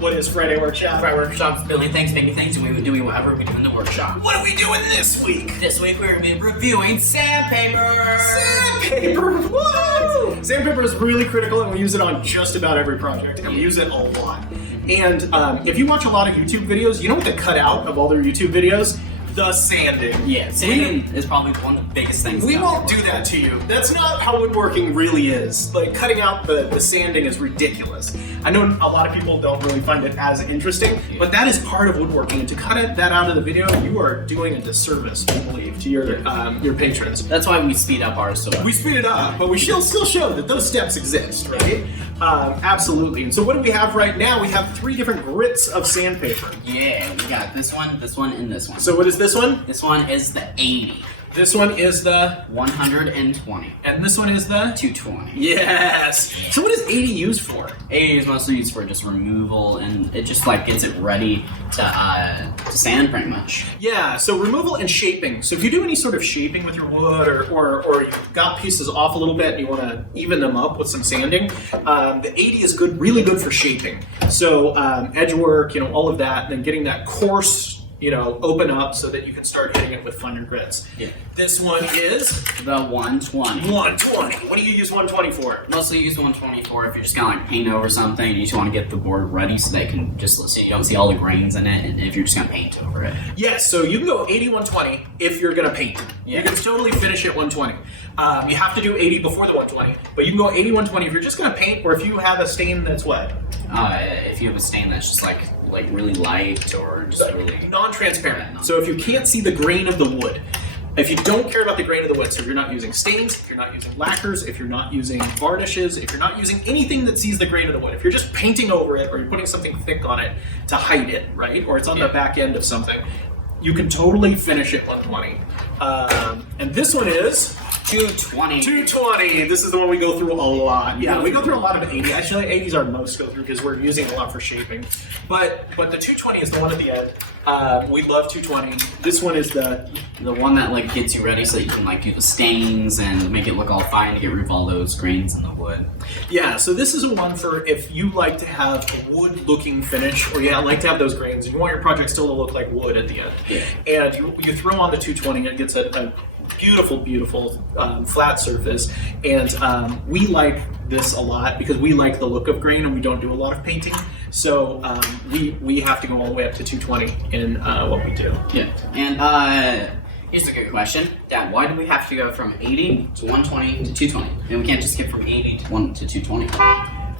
What is Friday Workshop? Friday Workshop's building things, making things, and we were doing whatever we do in the workshop. What are we doing this week? This week we're going to be reviewing sandpaper! Sandpaper! Woo! Sandpaper is really critical and we use it on just about every project, and we use it a lot. And if you watch a lot of YouTube videos, you know what they cut out of all their YouTube videos? The sanding. Yeah, sanding is probably one of the biggest things. We won't do that to you. That's not how woodworking really is. Like, cutting out the sanding is ridiculous. I know a lot of people don't really find it as interesting, but that is part of woodworking. And to cut that out of the video, you are doing a disservice, we believe, to your patrons. That's why we speed up ours so much. We speed it up, but we still show that those steps exist, right? Absolutely. And so what do we have right now? We have 3 different grits of sandpaper. Yeah, we got this one, and this one. So what is this one? This one is the 80. This one is the 120. And this one is the 220. Yes. So what is 80 used for? 80 is mostly used for just removal, and it just like gets it ready to sand pretty much. Yeah, so removal and shaping. So if you do any sort of shaping with your wood, or you've got pieces off a little bit and you want to even them up with some sanding, the 80 is good, really good for shaping. So edge work, all of that, and then getting that coarse, open up so that you can start hitting it with finer grits. Yeah. This one is the 120. 120. What do you use 120 for? Mostly use 120 for if you're just gonna like paint over something. You just want to get the board ready so that you can just so you don't see all the grains in it, and if you're just gonna paint over it. Yes, so you can go 80, 120 if you're gonna paint. Yeah. You can totally finish it 120. You have to do 80 before the 120, but you can go 80, 120 if you're just gonna paint, or if you have a stain that's what? If you have a stain that's just like really light or just really non-transparent. So if you can't see the grain of the wood, if you don't care about the grain of the wood, so if you're not using stains, if you're not using lacquers, if you're not using varnishes, if you're not using anything that sees the grain of the wood, if you're just painting over it or you're putting something thick on it to hide it, right? Or it's on the back end of something, you can totally finish it 120. And this one is 220. 220. This is the one we go through a lot. Yeah, we go through a lot of 80. Actually, 80 is our most go through because we're using it a lot for shaping. But the 220 is the one at the end. We love 220. This one is the one that like gets you ready so that you can like do the stains and make it look all fine to get rid of all those grains in the wood. Yeah, so this is a one for if you like to have a wood-looking finish, or like to have those grains, and you want your project still to look like wood at the end. Yeah. And you throw on the 220, it gets a beautiful flat surface, and we like this a lot because we like the look of grain and we don't do a lot of painting, so we have to go all the way up to 220 in what we do. Yeah, and here's a good question, Dad. Why do we have to go from 80 to 120 to 220, and we can't just get from 80 to 220?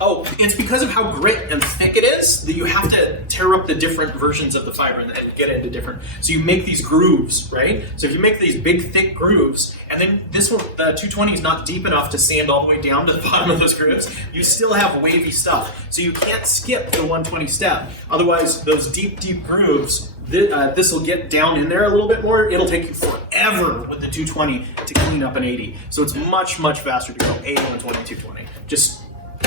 Oh, it's because of how grit and thick it is that you have to tear up the different versions of the fiber and get into different. So you make these grooves, right? So if you make these big, thick grooves, and then this one, the 220 is not deep enough to sand all the way down to the bottom of those grooves, you still have wavy stuff. So you can't skip the 120 step. Otherwise, those deep grooves, this will get down in there a little bit more. It'll take you forever with the 220 to clean up an 80. So it's much faster to go 80, 120, 220. Just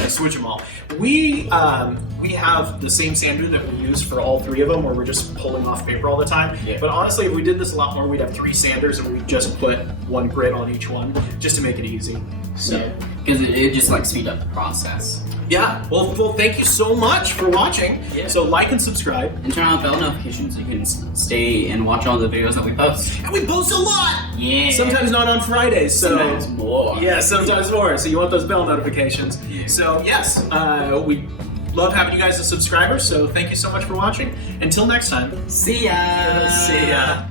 switch them all. We have the same sander that we use for all 3 of them, where we're just pulling off paper all the time. Yeah. But honestly, if we did this a lot more, we'd have 3 sanders and we'd just put 1 grit on each one just to make it easy. So because it just like speed up the process. Yeah. Well, thank you so much for watching. Yeah. So like and subscribe. And turn on bell notifications so you can stay and watch all the videos that we post. And we post a lot! Yeah. Sometimes not on Fridays, so... Sometimes more. Yeah, sometimes more. So you want those bell notifications. Yeah. So yes, we love having you guys as subscribers, so thank you so much for watching. Until next time. See ya! See ya!